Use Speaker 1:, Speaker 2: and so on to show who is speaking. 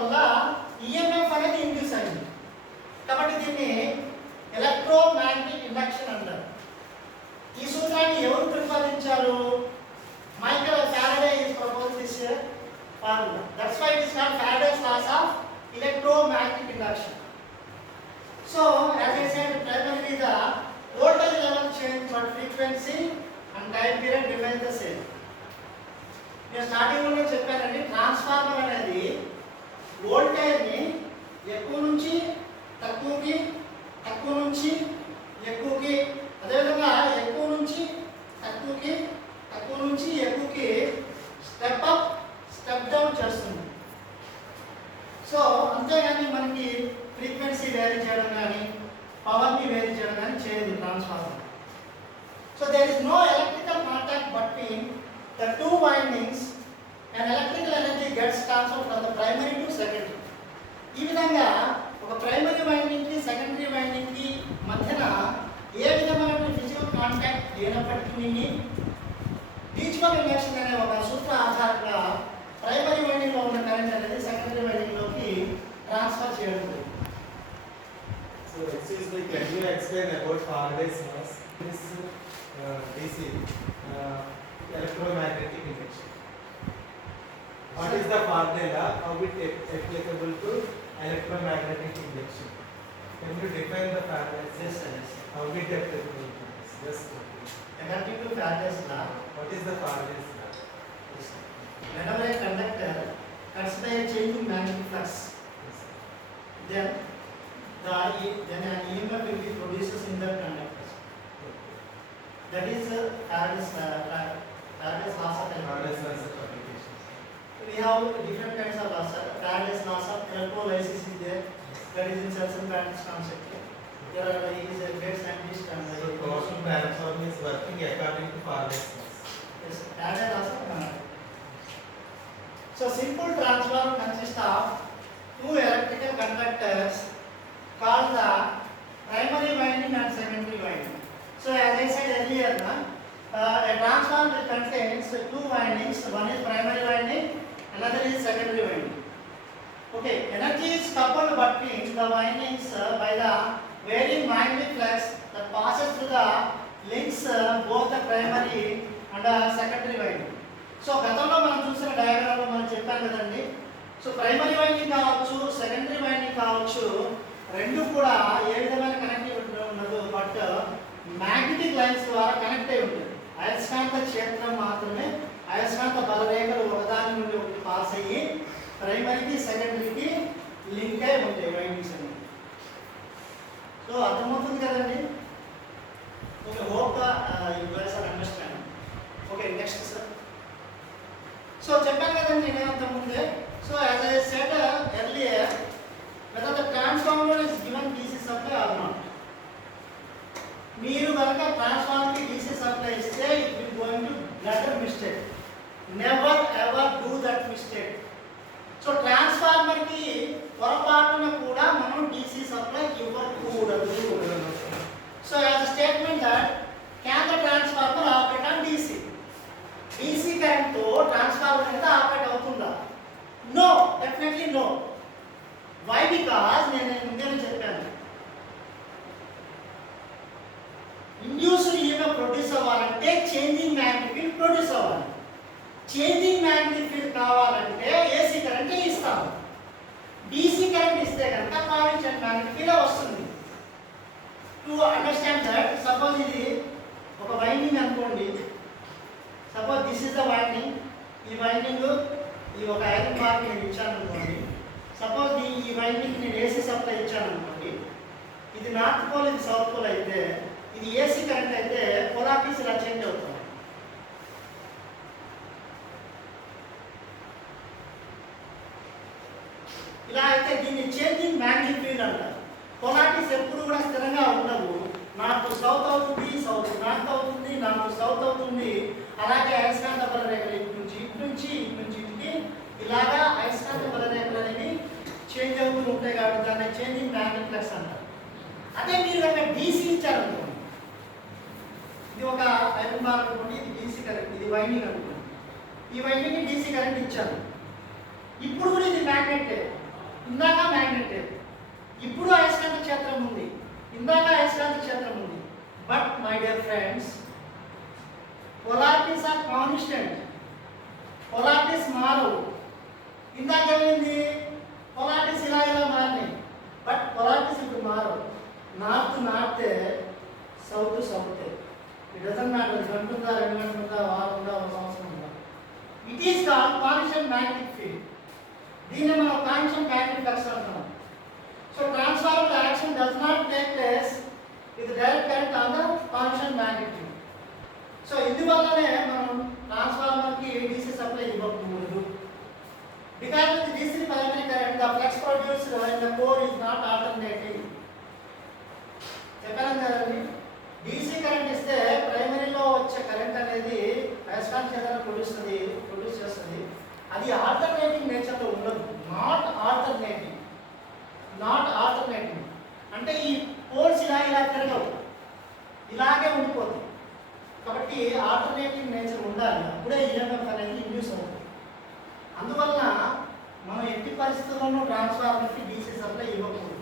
Speaker 1: వల్ల ఈఎంఎఫ్ అనేది ఇండ్యూస్ అయింది. కాబట్టి దీన్ని ఎలక్ట్రోమాగ్నెటిక్ ఇండక్షన్ అంటారు. ఈ సూత్రాన్ని ఎవరు ప్రతిపాదించారు? Michael Faraday is propose this formula that's why it is called Faraday's laws of electromagnetic induction. So as i said primarily the voltage level change but frequency and time period remain the same. నేను స్టార్టింగ్లోనే చెప్పానండి transformer అనేది వోల్టేజ్ని ఎక్కువ నుంచి తక్కువకి తక్కువ నుంచి ఎక్కువకి అదేవిధంగా ఎక్కువ నుంచి తక్కువకి తక్కువ నుంచి ఎక్కువకి స్టెప్ అప్ స్టెప్ డౌన్ చేస్తుంది. సో అంతేగాని మనకి ఫ్రీక్వెన్సీ వేరీ చేయడం కానీ పవర్ని వేరీ చేయడం కానీ చేయదు transformer so there is no electrical contact between the two windings transfer from the primary to secondary ఈ విధంగా ఒక ప్రైమరీ వైండింగ్కి సెకండరీ వైండింగ్కి మధ్యన ఏ విధమైన ఫిజికల్ కాంటాక్ట్ లేనప్పటికీ మ్యూచువల్ ఇండక్షన్ అనే ఒక సూత్ర ఆధారంగా ప్రైమరీ వైండింగ్లో ఉన్న కరెంట్ అనేది సెకండరీ వైండింగ్లోకి ట్రాన్స్ఫర్ చేయడం జరుగుతుంది.
Speaker 2: So excuse me, can you explain about Faraday's laws? This uh, DC, uh, electromagnetic induction. What is the Faraday law? How it ap- applicable to electromagnetic induction? Can you define the Faraday's
Speaker 1: Yes,
Speaker 2: law?
Speaker 1: sir, yes, sir.
Speaker 2: How it applicable to this? Yes. okay.
Speaker 1: According to Faraday's law,
Speaker 2: What is the Faraday's law?
Speaker 1: whenever a conductor cuts by a changing magnetic flux,
Speaker 2: Yes.
Speaker 1: then the then an EMF will be produced in that conductor. That is uh, Faraday's uh, Fa- Faraday's laws of electricity.
Speaker 2: laws of application.
Speaker 1: We have different kinds of laws. sir. Faraday's laws of electrolysis is there. That is in cells and patterns concept. There are he is a great scientist and
Speaker 2: So torsion transform is working according to Faraday's laws.
Speaker 1: Yes, Faraday laws of So simple transformer consists of two electrical conductors called the primary winding and secondary winding. So as I said earlier, uh, a transformer contains two windings. One is primary winding, another is secondary winding. Okay, energy is coupled between the windings uh, by the varying magnetic flux that passes through the links uh, both the primary and the secondary winding. So గతంలో మనం చూసిన డయాగ్రామ్లో మనం చెప్పాం కదండి so primary winding కావచ్చు secondary winding కావచ్చు రెండు కూడా ఏ విధమైన కనెక్టివిటీ ఉండదు బట్ మ్యాగ్నెటిక్ లైన్స్ ద్వారా కనెక్ట్ అయి ఉంటుంది అయస్కాంత క్షేత్రం మాత్రమే అయస్కాంత బలరేఖలు ప్రైమరీకి సెకండరీకి లింక్ అయి ఉంటాయి వైండింగ్స్ అనేవి సో అర్థమవుతుంది కదండి? Okay hope you guys are understand okay next sir so చెప్పాను కదండి నేను అంతకుముందే. So as I said earlier whether the transformer is given DC supply or not మీరు కనుక ట్రాన్స్ఫార్మర్కి డీసీ సప్లై ఇస్తే it will going to blunder mistake never ever do that mistake so ట్రాన్స్ఫార్మర్కి పొరపాటున కూడా మనం డీసీ సప్లై ఇవ్వకూడదు. So as statement that can the transformer operate on DC DC కరెంట్తో transformer అనేది ఆపరేట్ అవుతుందా? No definitely no why because నేను ముందే చెప్పాను. ఇండ్యూస్డ్ ఈఎంఎఫ్ ప్రొడ్యూస్ అవ్వాలంటే చేంజింగ్ మ్యాగ్నెటిక్ ప్రొడ్యూస్ అవ్వాలి చేంజింగ్ మ్యాగ్నెటిక్ ఫీల్డ్ కావాలంటే ఏసీ కరెంట్ డీసీ కరెంట్ ఇస్తే కనుక కాన్స్టెంట్ మ్యాగ్నెటిక్ ఫీల్డ్ వస్తుంది. టు అండర్స్టాండ్ దట్ సపోజ్ ఇది ఒక వైండింగ్ అనుకోండి. Suppose this is the winding ఈ వైండింగ్ ఈ ఒక ఐరన్ బార్ నేను ఇచ్చాను అనుకోండి. సపోజ్ ఈ ఈ వైండింగ్ నేను ఏసీ సప్లై ఇచ్చాను అనుకోండి. ఇది నార్త్ పోల్ ఇది సౌత్ పోల్ అయితే ఇది ఏసీ కరెంట్ అయితే పొలారిటీస్ ఇలా చేంజ్ అవుతుంది. ఇలా అయితే దీన్ని చేంజింగ్ మ్యాగ్నిట్యూడ్ ఫీల్డ్ అంటారు. పొలాటిస్ ఎప్పుడు కూడా స్థిరంగా ఉండవు నాకు సౌత్ అవుతుంది సౌత్ నార్త్ అవుతుంది నాకు సౌత్ అవుతుంది. అలాగే అయస్కాంత బలరేఖలు ఇటు నుంచి ఇటు నుంచి ఇటు నుంచి ఇటుకి ఇలాగా అయస్కాంత బలరేఖలు అనేవి చేంజ్ అవుతూ ఉంటాయి కాబట్టి దాన్ని చేంజింగ్ మ్యాగ్నెట్ అంటారు. అదే మీరు కనుక డీసీ ఇచ్చారనుకోండి ఇది ఒక ఐరన్ బార్ అనుకోండి ఇది డీసీ కరెంట్ ఇది వైండింగ్ అనుకోండి. ఈ వైండింగ్ డీసీ కరెంట్ ఇచ్చాను. ఇప్పుడు కూడా ఇది మ్యాగ్నెట్ ఇందాక మ్యాగ్నెట్ ఇప్పుడు అయస్కాంత క్షేత్రం ఉంది. ఇందాక అయస్కాంత క్షేత్రం ఉంది. But my dear friends polarities are constant polarities మారవు. ఇందాక ఏమైంది? పొలారిటీస్ ఇలా ఇలా మారినాయి. బట్ పొలారిటీస్ ఇప్పుడు మారవు. నార్త్ నార్తే సౌత్ సౌతే ఇట్ డజన్ మ్యాటర్ గంట ఉందా రెండు గంటలు ఉందా వారం ఉందా ఒక సంవత్సరం ఉందా it is call constant magnetic field దీన్ని మనం కాన్స్టెంట్ మ్యాగ్నెటిక్ ఫ్లక్స్ అంటున్నాం. So transformer action does not take place with direct current on the constant magnetic so ఇందువల్లనే మనం ట్రాన్స్ఫార్మర్కి డీసీ సప్లై ఇవ్వకూడదు. Because with DC primary current the flux produced in the core is not alternative చెప్పాను కదండి DC current ఇస్తే ప్రైమరీలో వచ్చే current అనేది అయస్కాంత క్షేత్రాన్ని ప్రొడ్యూస్ ప్రొడ్యూస్ చేస్తుంది. అది ఆల్టర్నేటింగ్ నేచర్లో ఉండదు నాట్ ఆల్టర్నేటింగ్ నాట్ ఆల్టర్నేటింగ్ అంటే ఈ పోల్స్ ఇలా ఇలా తిరగవు ఇలాగే ఉండిపోతాయి కాబట్టి ఆల్టర్నేటివ్ నేచర్ ఉండాలి. అప్పుడే ఈఎంఎఫ్ అనేది ఇండ్యూస్ అవుతుంది. అందువలన మనం ఎట్టి పరిస్థితుల్లోనూ ట్రాన్స్ఫార్మర్కి డీసీ సప్లై ఇవ్వకూడదు.